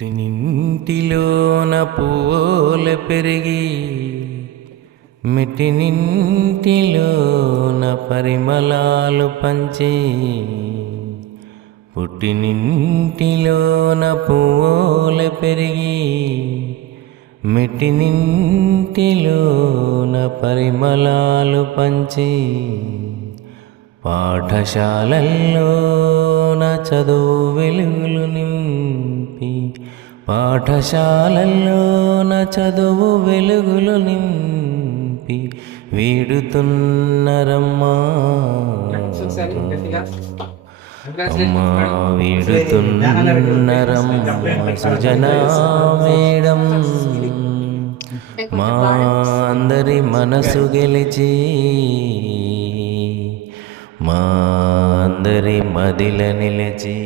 పుట్టినింటిలోన పువ్వుల పెరిగి మెట్టినింటిలోన పరిమళాలు పంచి పుట్టినింటిలోన పువ్వుల పెరిగి మెట్టినింటిలోన పరిమళాలు పంచి పాఠశాలల్లోన చదువు వెలుగులు నింపి పాఠశాలల్లోన చదువు వెలుగులు నింపి వీడుతున్నరమ్మా అమ్మా వీడుతున్నరమ్మా సుజనా మేడం మా అందరి మనసు గెలిచి మా అందరి మదిల నిలిచి